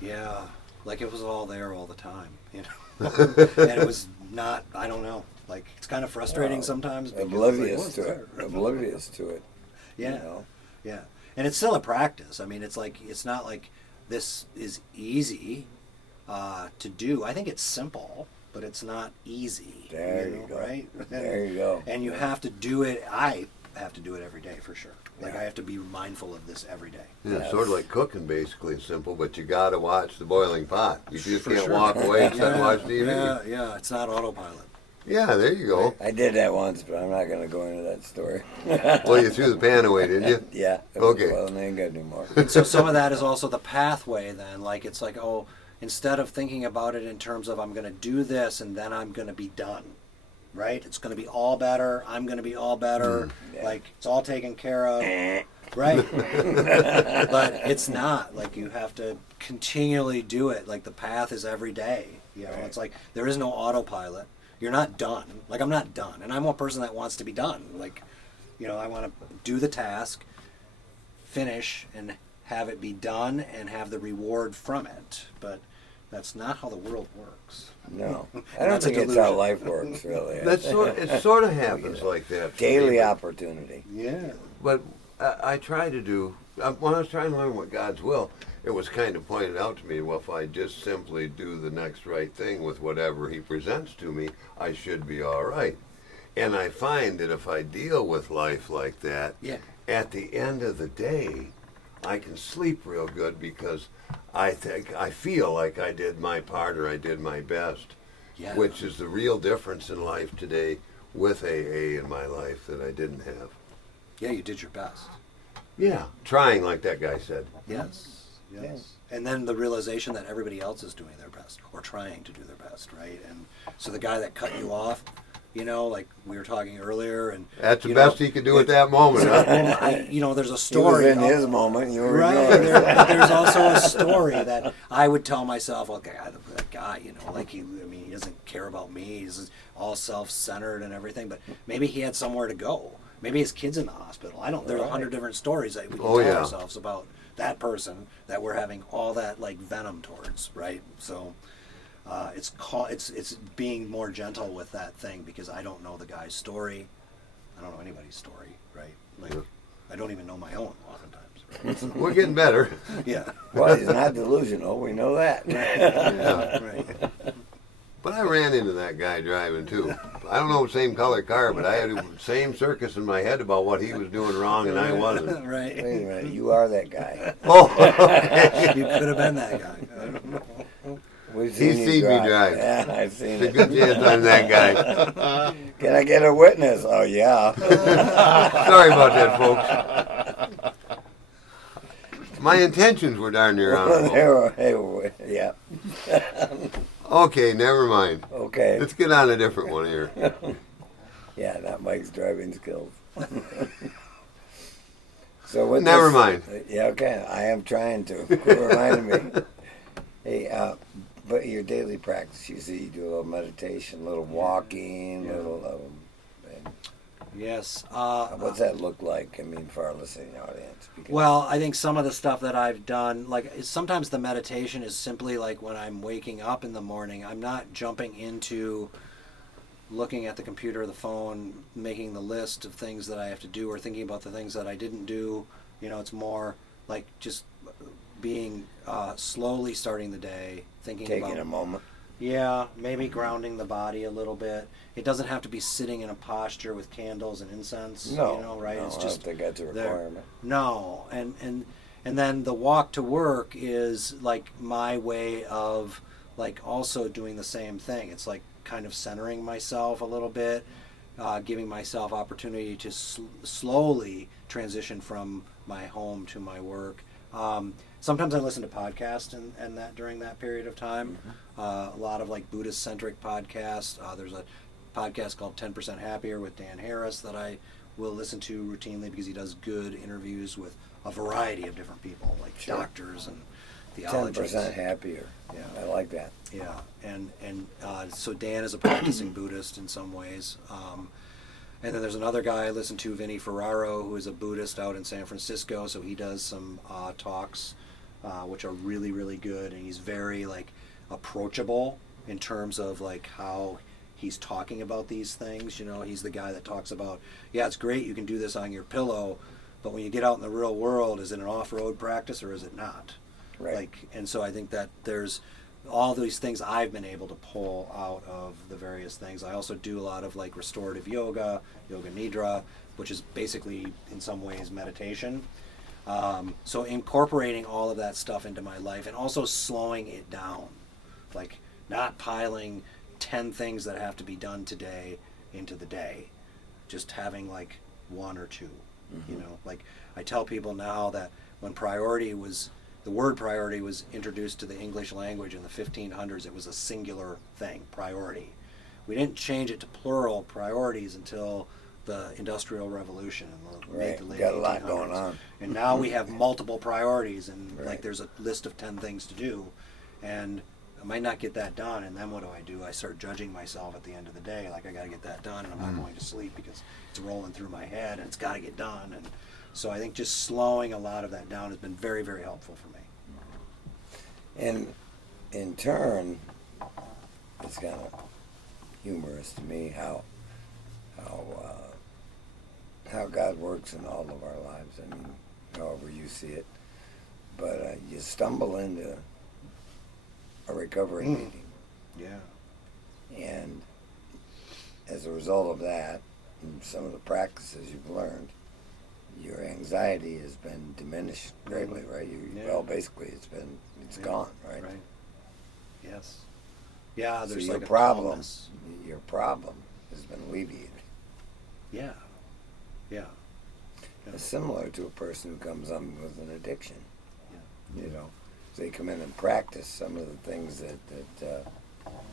Yeah, it was all there all the time, and it was not, I don't know, it's kind of frustrating sometimes. Oblivious to it. Yeah, yeah. And it's still a practice. I mean, it's not like this is easy to do. I think it's simple, but it's not easy. There you go. Right? There you go. And you have to do it. I have to do it every day for sure. I have to be mindful of this every day. Yeah, it's sort of like cooking, basically. It's simple, but you got to watch the boiling pot. You just can't walk away and sit and watch TV. Yeah, it's not autopilot. Yeah, there you go. I did that once, but I'm not going to go into that story. Well, you threw the pan away, didn't you? Yeah. Okay. Well, it ain't good anymore. And so some of that is also the pathway then. Instead of thinking about it in terms of I'm going to do this and then I'm going to be done. Right? It's going to be all better. I'm going to be all better. It's all taken care of. Right? But it's not. You have to continually do it. Like the path is every day. You know, it's like there is no autopilot. You're not done. Like I'm not done, and I'm one person that wants to be done. Like, you know, I want to do the task, finish, and have it be done, and have the reward from it. But that's not how the world works. No, I don't think it's how life works, really. It sort of happens like that. Daily opportunity. Yeah. But I try to do, when I was trying to learn what God's will, it was kind of pointed out to me, well, if I just simply do the next right thing with whatever he presents to me, I should be all right. And I find that if I deal with life like that, at the end of the day, I can sleep real good because I feel like I did my part or I did my best, which is the real difference in life today with AA in my life that I didn't have. Yeah, you did your best. Yeah, trying like that guy said. Yes. And then the realization that everybody else is doing their best or trying to do their best, right? And so the guy that cut you off, you know, like we were talking earlier, and that's the best he could do at that moment. Huh? You know, there's a story. He was in his moment. You were right. There's also a story that I would tell myself, well, that guy, you know, like he doesn't care about me. He's all self-centered and everything. But maybe he had somewhere to go. Maybe his kid's in the hospital. I don't. There's 100 different stories that we can tell ourselves about that person that we're having all that like venom towards, right? So it's being more gentle with that thing because I don't know the guy's story. I don't know anybody's story, right? Like I don't even know my own oftentimes. Right? We're getting better. Yeah. Well, he's not delusional. We know that. Right. But I ran into that guy driving too. I don't know the same color car, but I had the same circus in my head about what he was doing wrong and I wasn't. Right. Wait a minute, you are that guy. Oh, okay. You could have been that guy. He's seen me drive. Yeah, I've seen it. It's a good chance I'm that guy. Can I get a witness? Oh, yeah. Sorry about that, folks. My intentions were darn near honorable. Yeah. Okay, never mind. Okay. Let's get on a different one here. Yeah, not Mike's driving skills. So with never mind. Yeah, okay. I am trying to. Quit reminding me. Hey, but your daily practice, you see, you do a little meditation, a little walking, little. Yes. What's that look like? I mean, for our listening audience. Well, I think some of the stuff that I've done, like sometimes the meditation is simply like when I'm waking up in the morning, I'm not jumping into looking at the computer or the phone, making the list of things that I have to do or thinking about the things that I didn't do. You know, it's more like just being slowly starting the day, taking a moment. Yeah, maybe grounding the body a little bit. It doesn't have to be sitting in a posture with candles and incense. No, you know, right? No, it's I just don't think that's a requirement. No, and then the walk to work is like my way of like also doing the same thing. It's like kind of centering myself a little bit, giving myself opportunity to slowly transition from my home to my work. Sometimes I listen to podcasts and that during that period of time. A lot of like Buddhist centric podcasts. There's a podcast called 10% Happier with Dan Harris that I will listen to routinely because he does good interviews with a variety of different people, like doctors and theologists. 10% happier. Yeah, I like that. Yeah, and so Dan is a practicing Buddhist in some ways. And then there's another guy I listen to, Vinny Ferraro, who is a Buddhist out in San Francisco. So he does some talks, which are really, really good. And he's very like approachable in terms of like how he's talking about these things. You know, he's the guy that talks about, yeah, it's great you can do this on your pillow, but when you get out in the real world, is it an off-road practice or is it not? Right. Like, and so I think that there's all these things I've been able to pull out of the various things. I also do a lot of like restorative yoga, yoga nidra, which is basically in some ways meditation. So incorporating all of that stuff into my life and also slowing it down, like not piling 10 things that have to be done today into the day, just having like one or two. You know, like I tell people now that when the word priority was introduced to the English language in the 1500s, it was a singular thing, priority. We didn't change it to plural priorities until the Industrial Revolution in the Right. mid to late Got a lot 1800s. going on. And now we have multiple priorities, and Right. like there's a list of 10 things to do, and I might not get that done, and then what do? I start judging myself at the end of the day, like I got to get that done, and I'm not going to sleep because it's rolling through my head, and it's got to get done. And so I think just slowing a lot of that down has been very, very helpful for me. And in turn, it's kind of humorous to me how God works in all of our lives. I mean, however you see it. But you stumble into a recovery meeting, Yeah. and as a result of that, and some of the practices you've learned, your anxiety has been diminished greatly, right? Yeah. Well, basically, it's gone, right? Right. Yes. Yeah, So there's your like a problem, calmness. your problem has been alleviated. Yeah. Yeah. It's similar to a person who comes on with an addiction. You know, they come in and practice some of the things that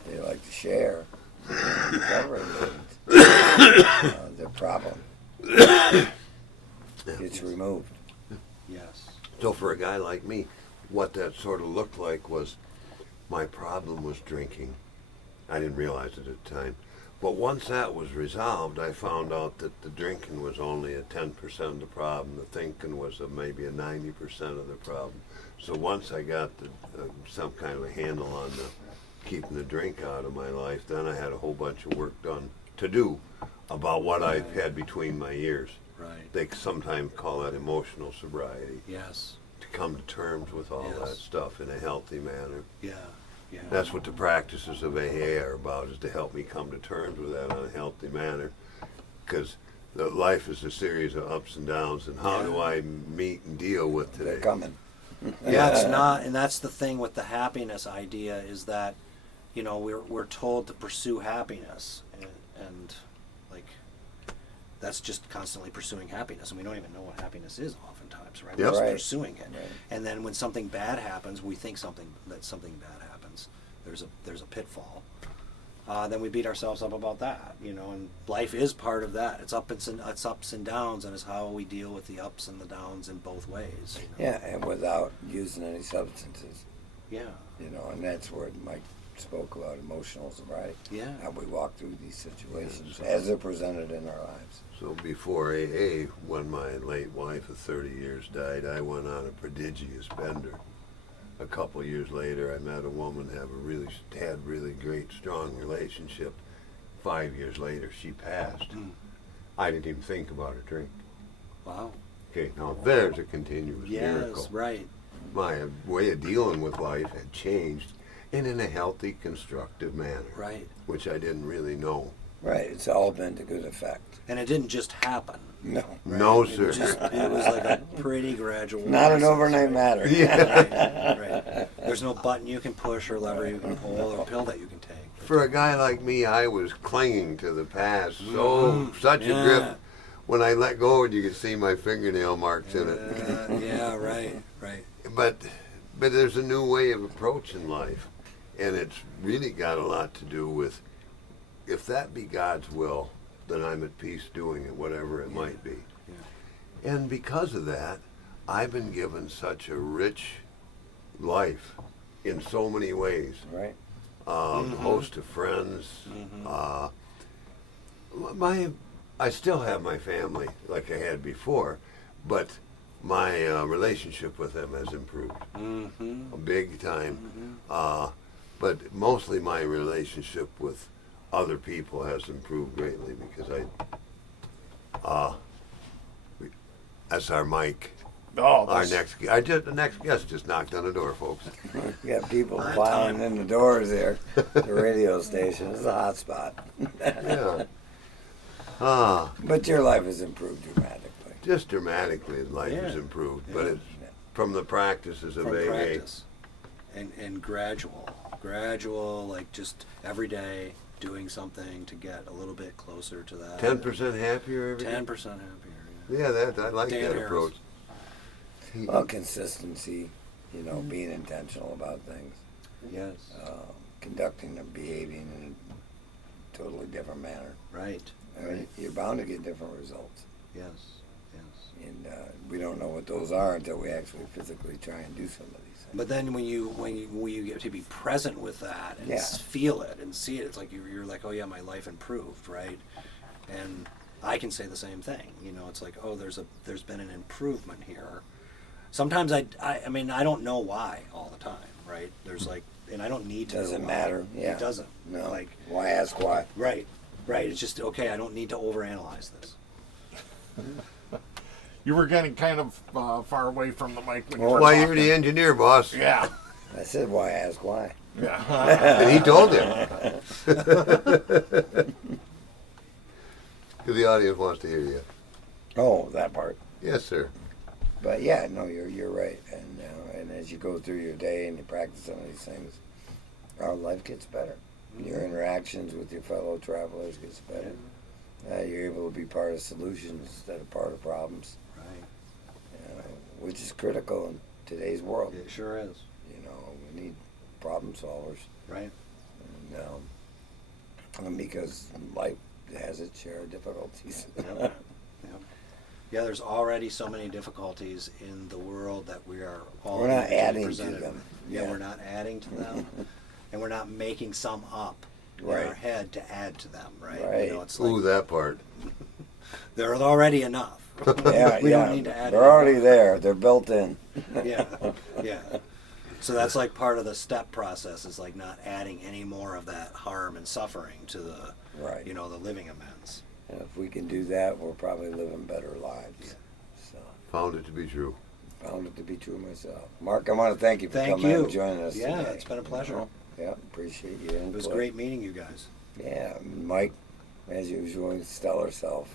they like to share. Recovering, their problem gets removed. Yes. So for a guy like me, what that sort of looked like was my problem was drinking. I didn't realize it at the time. But once that was resolved, I found out that the drinking was only a 10% of the problem. The thinking was maybe a 90% of the problem. So once I got some kind of a handle on keeping the drink out of my life, then I had a whole bunch of work done to do about what I had between my ears. Right. They sometimes call that emotional sobriety. Yes. To come to terms with all that stuff in a healthy manner. Yeah. Yeah. That's what the practices of AA are about, is to help me come to terms with that in a healthy manner. Because life is a series of ups and downs, and how do I meet and deal with today? They're coming. Yeah, it's not, and that's the thing with the happiness idea, is that, you know, we're told to pursue happiness, and like that's just constantly pursuing happiness, and we don't even know what happiness is oftentimes, right? Yep. We're just Right. pursuing it, Right. and then when something bad happens, we think something bad happens. There's a pitfall. Then we beat ourselves up about that, you know. And life is part of that. It's ups and downs, and it's how we deal with the ups and the downs in both ways. You know? Yeah, and without using any substances. Yeah. You know, and that's where Mike spoke about emotional sobriety. Yeah. How we walk through these situations as they're presented in our lives. So before AA, when my late wife of 30 years died, I went on a prodigious bender. A couple years later, I met a woman had really great, strong relationship. 5 years later, she passed. I didn't even think about her drink. Wow. Okay, now there's a continuous miracle. Yes, right. My way of dealing with life had changed, and in a healthy, constructive manner. Right. Which I didn't really know. Right, it's all been to good effect. And it didn't just happen. No. Right? No, It sir. was like a pretty gradual Not an process, overnight right? matter. Right. There's no button you can push or lever you can pull or pill that you can take. For a guy like me, I was clinging to the past such a grip. When I let go, you could see my fingernail marks in it. Yeah, right. But there's a new way of approaching life, and it's really got a lot to do with, if that be God's will, then I'm at peace doing it, whatever it might be. Yeah. And because of that, I've been given such a rich life in so many ways. Right. A host of friends. I still have my family like I had before, but my relationship with them has improved big time. But mostly my relationship with other people has improved greatly because that's our mic. Our next the next guest just knocked on the door, folks. You got people plowing in the doors there. The radio station is a hot spot. Yeah. But your life has improved dramatically. Just dramatically, life has improved, but it's from the practices of From AA. practice. And gradual, like just every day doing something to get a little bit closer to that. 10% happier every day? 10% happier. Yeah, I like Dan that Harris. approach. Well, consistency, you know, being intentional about things. Yes. Conducting and behaving in totally different manner. Right. I mean, you're bound to get different results. Yes. Yes. And we don't know what those are until we actually physically try and do some of these things. But then when you get to be present with that and Yeah. feel it and see it, it's like you're like, oh yeah, my life improved, right? And I can say the same thing. You know, it's like, oh, there's been an improvement here. Sometimes I mean, I don't know why all the time, right? There's like, and I don't need to. Doesn't know why. matter. Yeah. It doesn't. No. Like, why ask why? right. It's just okay. I don't need to overanalyze this. You were getting kind of far away from the mic when you Well, were why talking. you're the engineer, boss. Yeah. I said, why ask why? Yeah. And he told him. Because the audience wants to hear you. Oh, that part. Yes, sir. But yeah, no, you're right. And as you go through your day and you practice some of these things, our life gets better. Your interactions with your fellow travelers gets better. You're able to be part of solutions instead of part of problems. Right. Which is critical in today's world. It sure is. You know, we need problem solvers. Right. And because life has its share of difficulties. Yep. Yeah, there's already so many difficulties in the world that we are all We're not individually adding to presented them. with. Yeah, we're not adding to them, and we're not making some up in Right. our head to add to them. Right. Right. You know, it's like Ooh, that part. there's already enough. Yeah, we yeah. don't need to add. They're already there. They're built in. Yeah. So that's like part of the step process is like not adding any more of that harm and suffering to the, Right. you know, the living amends. And if we can do that, we're probably living better lives. So, Found it to be true. found it to be true myself. Mark, I want to thank you for Thank coming you. and joining us Yeah, today. it's been a pleasure. Yeah, appreciate your input. It was great meeting you guys. Yeah, Mike, as usual, stellar self.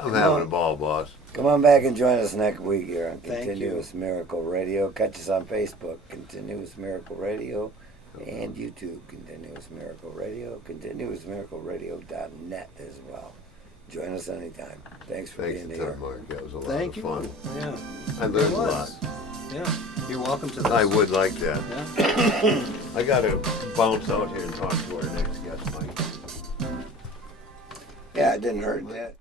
I'm having a ball, boss. Come on back and join us next week here on Thank you. Continuous Miracle Radio. Catch us on Facebook, Continuous Miracle Radio, and YouTube, Continuous Miracle Radio, continuousmiracleradio.net as well. Join us anytime. Thanks for Thanks being a here. ton, Mark. That was a lot Thank of you. fun. Yeah. I learned a lot. Yeah. You're welcome to this. I would like that. Yeah. I got to bounce out here and talk to our next guest, Mike. Yeah, it didn't hurt that.